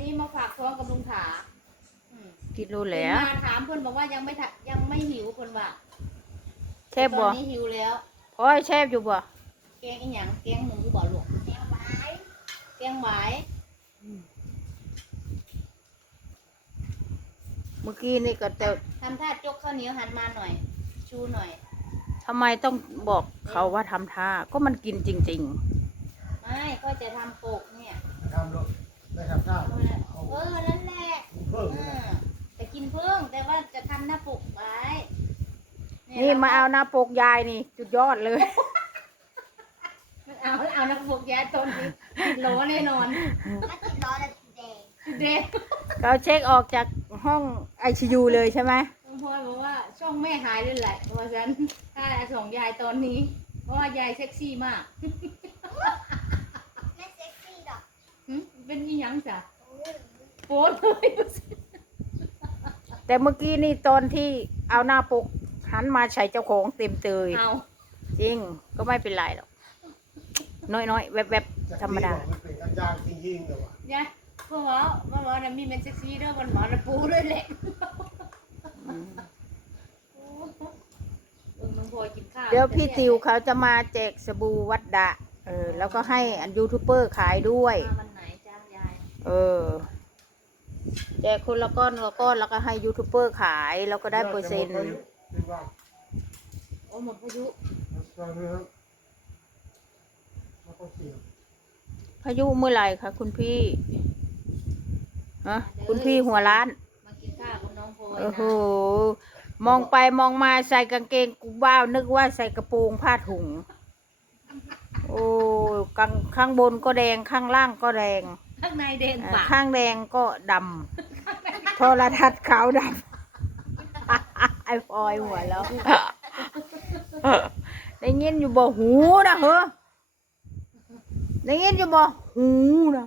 นี้มาฝากท้องกับลุงถาอืมกินรู้แล้วมาถามเพื่อนบอกว่ายังไม่ทะยังไม่หิวเพื่อนว่าแซ่บตบ่อนนี้หิวแล้วพอยแซ่บอยู่บ่แกงอีหยังแกงหมูบ่หลวกแกงหวายแกงหวายเมื่อกี้นี่ก็แต่ทำท่าจกข้าวเหนียวหันมาหน่อย ชูหน่อย ทำไมต้องบอกเขาว่าทำท่าก็มันกินจริง ไม่ก็จะทำปกเนี่ยทำรถ ได้ทำท่าเอาละเอาเออนั่นแหละเพิ่มเออแต่กินเพิ่งแต่ว่าจะทำหน้าปกไว้ๆเยนี่มาเอาหน้าปกยายนี่จุดยอดเลยเอาเอาหน้าปกยายตนนี้ติดโหลแน่นอนมาติดล้อแล้วแดงเด็กเราเช็คออกจากห้องไอซียูเลยใช่ไหมลุงพลอยบอกว่าช่องแม่หายเลยแหละเพราะฉะนั้นถ้าส่งยายตอนนี้ เพราะว่ายายเซ็กซี่มาก ไม่เซ็กซี่ดอก หึ เป็นยี่ยังจ้ะโอ้ยโป๊ดเลยแต่เมื่อกี้นี่ตอนที่เอาหน้าปกหันมาใส่เจ้าของเต็มเตยเอาจริงก็ไม่เป็นไรหรอกน้อยๆแวบๆธรรมดามันเป็นอาจารย์ที่ยิงเลยว่ะยายพ่อหมอพ่อหมอน่ะมีเป็นเซ็กซี่เด้อวันหมอนะปูเลยแหละอืมโอ้เออน้องพลอยกินข้าวเดี๋ยวพี่ติวเขาจะมาแจกสบู่วัดดะเออแล้วก็ให้อันยูทูบเบอร์ขายด้วยมาวันไหนจ้ายาย เออ แจกคนละก้อนละก้อนแล้วก็ให้ยูทูบเบอร์ขายแล้วก็ได้เปอร์เซ็นต์โอ้หมดพายุเสียบพายุเมื่อไหร่คะคุณพี่ฮะคุณพี่หัวร้าน มากินข้าวกับน้องพลอยโอ้โห มองไปมองมาใส่กางเกงกูบ้าว นึกว่าใส่กระโปรงผ้าถุง โอ้กางข้างบนก็แดงข้างล่างก็แดง ข้างในแดงอ่าปากข้างแดงก็ดำโทรทัศน์ขาวดำไอ้พลอยหัวแล้วได้ยินอยู่บ่หูนะเหรอได้ยินอยู่บ่หูนะ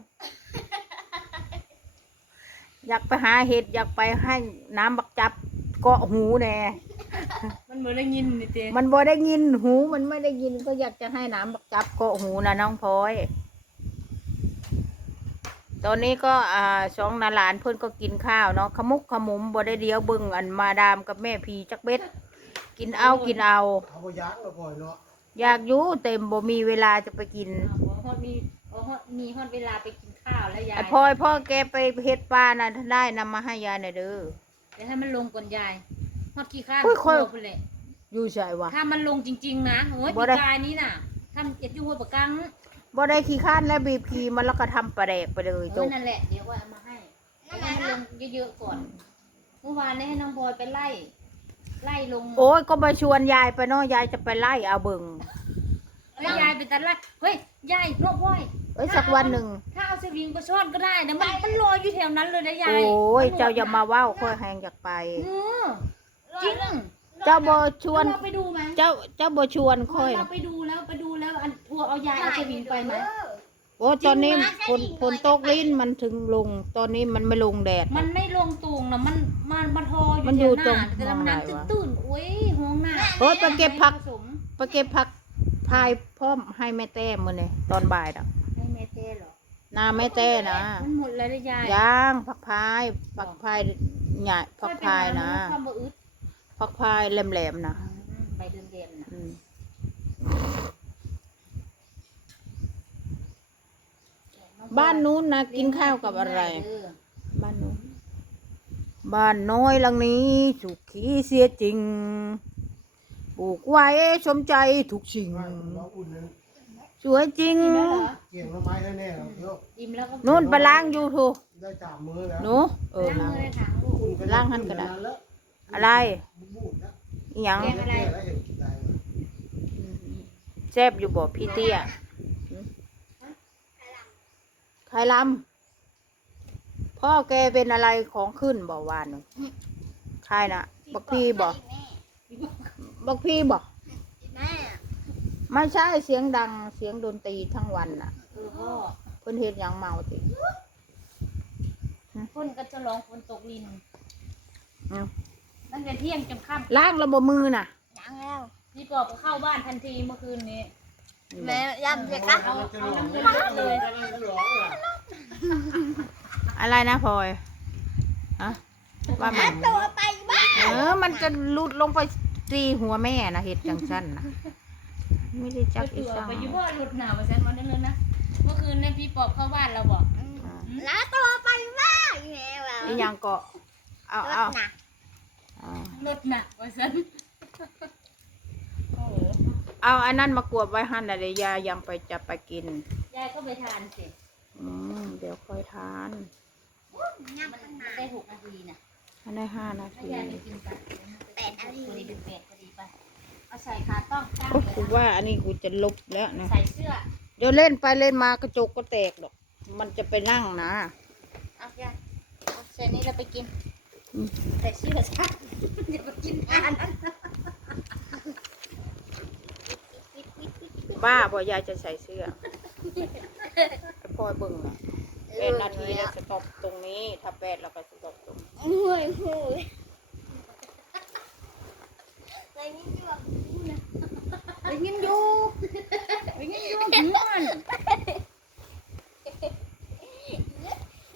อยากไปหาเห็ดอยากไปให้น้ำบักจับเกาะหูแน่มันเหมือนได้ยินนี่เจมันบ่ได้ยินหูมันไม่ได้ยินก็อยากจะให้น้ำบักจับเกาะหูนะน้องพลอย ตอนนี้ก็อ่าสองนาหลานเพื่อนก็กินข้าวเนาะขมุกขมุมบ่ได้เดียวเบิ่งอันมาดามกับแม่พีจักเบ็ด กินเอากินเอาเอาไปยักษ์เราปล่อยเนาะอยากอยู่เต็มบ่มีเวลาจะไปกินอ้าวฮอดมีอ๋อฮอดมีฮอดเวลาไปกินข้าวแล้วยายไอ้พลอยพ่อแกไปเฮ็ดปลาน่ะได้นำมาให้ยายหน่อยเด้อ เดี๋ยวให้มันลงก่อนยายฮอดขี้ข้านอุ้ยค่อยโไปเลยอยู่ใช่วะ ถ้ามันลงจริง ๆ นะโอ้ยบ่ปีได้ กายนี้น่ะทำเอ็ดอยูหัวปะกัง บ่ได้ขี้ข้านแล้วบีบขี้มันแล้วก็ทำปลาแดกไปเลยเอจอบนั่นแหละเดี๋ยวว่าเอามาให้ให้มันลงเยอะๆก่อน เมื่อวานนี้ให้น้องพลอยไปไล่ ไล่ลงโอ้ยก็มาชวนยายไปเนาะยายจะไปไล่เอาเบิ่งแล้วยายไปตัดไล่เฮ้ยยายน้องพลอยเอ้ยสักวันหนึ่งถ้าเอาสวิงไปซ่อนก็ได้นะมันมันลอยอยู่แถวนั้นเลยนะยายโอ้ยมันหนวดเจ้าอย่ามาเว้าค่อยแหงอยากไปเออจริงเจ้าบ่ชวนเราไปดูไหม เจ้าเจ้าบ่ชวนค่อยเรานะไปดูแล้วไปดูแล้วอันทัวร์เอายายเอาสวิงไปไหมโอ้ตอนนี้ฝนฝนตกลิ้นมันถึงลง ตอนนี้มันไม่ลงแดด มันไม่ลงตูงนะมันมันมันทออยู่มันอยู่แถวหตรงน้าแต่มันน้ำมองไหนวะตื้นๆโอ้ยห้องหน้าโอ้ยไปเก็บผัก ผสมไปเก็บผักพายพร้อมให้แม่แต้มมื้อนี้ตอนบ่ายน่ะให้แม่เต้เหรอนาแม่แต้นะมันหมดแล้วนะยายย่างผักพายผักพายใหญ่ผักพายนะ ค่อยไปหาความบ่อึดผักพายแหลมๆนะอืมใบเดินเด่นๆนะอืมบ้านนู้นนะกินข้าวกับอะไรเออบ้านนู้น บ้านน้อยหลังนี้ สุขีเสียจริง ปลูกไว้สมใจทุกสิ่งไม่เราอุ่นนั้นสวยจริงอิ่มแล้วเหรอเกี่ยงละไม้แน่ๆเราเดี๋ยวอิ่มแล้วก็นู่นไปล้างอยู่ทูได้จามมือแล้วหนูเออล้าล้างงมือในถังลูกอุ่นก็ล้างหั่นก็ได้แล้วอะไรบูดแล้วอหยังแกงอะไร แล้วเห็นกินได้ไหม แซบอยู่บ่พี่เตี้ยใครลำพ่อแกเป็นอะไรของขึ้นบ่วานนี่ใครนะบักพี่บ่บักพี่บ่แม่ไม่ใช่เสียงดังเสียงดนตรีทั้งวันน่ะเออพ่อเพิ่นเฮ็ดหยังเมาติฝนก็จะลองฝนตกลินอืมตั้งแต่เที่ยงจนค่ล้างระบบมือน่ะ ยังแล้วำนี่ปอบก็เข้าบ้านทันทีเมื่อคืนนี้แม่ยำเสร็จคะเอาเอาน้ำเงินเลเลยยจะได้หลอกอะออะไรนะพลอยฮะว่ามันตัวไปบ้านเออ มันจะหลุดลงไปตีหัวแม่นะเห็ดจังสั้นนะไม่ได้จัก็กอีตัวสังไปอยู่บ่หลุดหนาวมาซั่นวันนั้นเลยนะเมื่อคืนเนี่ยพี่ปอบเข้าบ้านเราบอกแล้วตัวไปบ้านแม่ว่าอีหยังก็เอารเอาถหนักเอา หลุดหนักว่าซั่นโอ้โห เอาอันนั้นมากวบไว้หันอะไรยายังไปจะไปกิน ยายก็ไปทานสิอืมเดี๋ยวค่อยทาน นั่งมันตั้งมันนานได้หกนาทีน่ะอันได้ห้านาถ้าทียายไปกินกันแปดนาทีพอดีเป็นแปดพอดีไปเอาใส่ขาต้องตั้งโอ้เลยกูว่าอันนี้กูจะลบแล้วนะ ใส่เสื้อเดี๋ยวเล่นไปเล่นมากระจกก็แตกหรอก มันจะไปนั่งนะ เอายายเอาใส่นี้เราไปกินอืม ใส่เสื้อซะอย่าไปกินทานนั้น บ้าบ่ยายจะใส่เสื้อไอ้พลอยเบิ่งนะแปดนาทีแล้วสต็อปตรงนี้ ถ้าแปดเราก็สต็อปตรงนี้ห่วยห่วยอะไรนี่อยู่แบบไปกินอยู่ไปกินอยู่ถึงมัน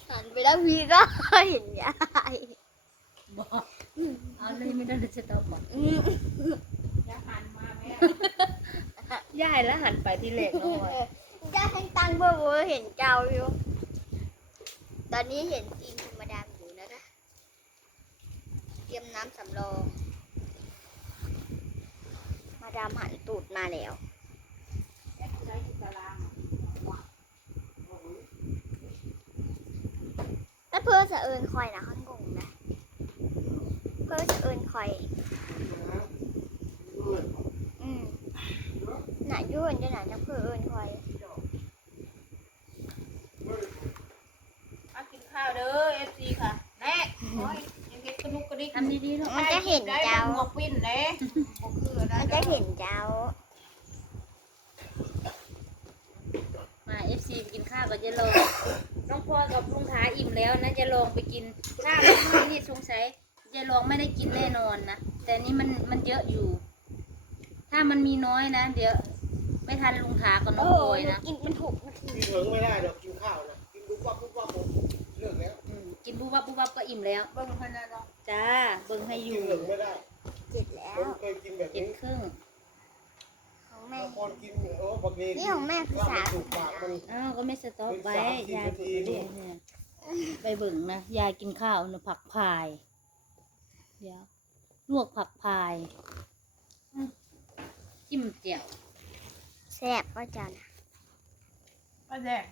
หันไปแล้วพี่ก็เห็นยายบอกเอาเลยไม่ได้จะตอบบอก อืม อย่าหันมาแม่ ยายแล้วหันไปที่เล็กน้อยยายให้ตังเบอร์เบอร์เห็นเจ้าอยู่ ตอนนี้เห็นจีนธรรมดาอยู่นะคะ เตรียมน้ำสำรอง มาดามหันตูดมาแล้วแล้วเพื่อจะเอินคอยนะข้างกงนะ เพื่อจะเอินคอย อืม น่ะยุ่นจะหนาจะเพื่อเอินคอยมากินข้าวเด้อเอฟซีค่ะแน่โอ้ยยังเห็นกระดุกกระดิกทำดีๆลูกมันจะเห็นเจ้า หมวกปิ้นเด้บ่คือนะมันจะเห็นเจ้า มาเอฟซีกินข้าวกับยายลองน้องพลอยกับลุงท้าอิ่มแล้วนะยายลองไปกินข้าวแล้วไม่นี่สงสัยยายลองไม่ได้กินแน่นอนนะแต่นี่มันมันเยอะอยู่ ถ้ามันมีน้อยนะ เดี๋ยว ไม่ทันลุงท้ากับน้องพลอยนะกินมันถูกนาทีกินถึงไม่ได้หรอกกินข้าวนะกินปุ๊บวับปุ๊บวับผมเลิกแล้วอืมกินบุบวับบุบวับก็อิ่มแล้ว เบิ่งพันนะเนาะจ้า เบิ่งให้อกิยู่นถึงไม่ได้เจ็ดแล้ผมวเคยกินแบบเจ็ดนี้ครึ่งของแม่ บางคนกินโอ้บางทีนี่ของแม่คือว่าสามันมถูกปากมัน อ้าวก็ไม่สต็อปไว้เป็นสามสิบยายนาทีไปเรื่อยๆเนี่ยไปเบิ่งนะยายกินข้าวนะผักพาย เดี๋ยวลวกผักพายอืมจิ้มเจียว แซ่บก็จันป้าแดง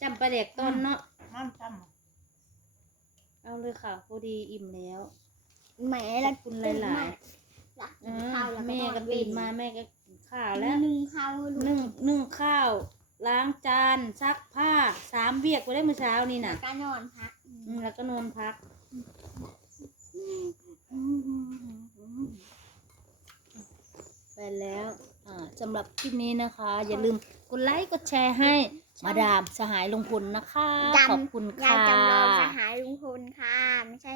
จำปลาเด็กต้นเนาะ น้ำจเอาเลยค่ะพอดีอิ่มแล้วแหมขละอบคุณหลายๆละๆอ่ข้าาวแล้วแม่ก็ตื่นมาแม่ก็กินข้าวแล้วนึ่งข้าวให้ลูกนึ่งนึ่งข้าว ล้างจานซักผ้าสามเบียกไปได้เมื่อเช้านี่น่ะการนอนพักอืมแล้วก็นอนพัก ไปแล้วอ่าสำ หรับคลิปนี้นะคะ อย่าลืมกดไลค์กดแชร์ให้มาดามสหายลงพลนะคะจำขอบคุณยายค่ะจำลองสหายลุงพลค่ะ ไม่ใช่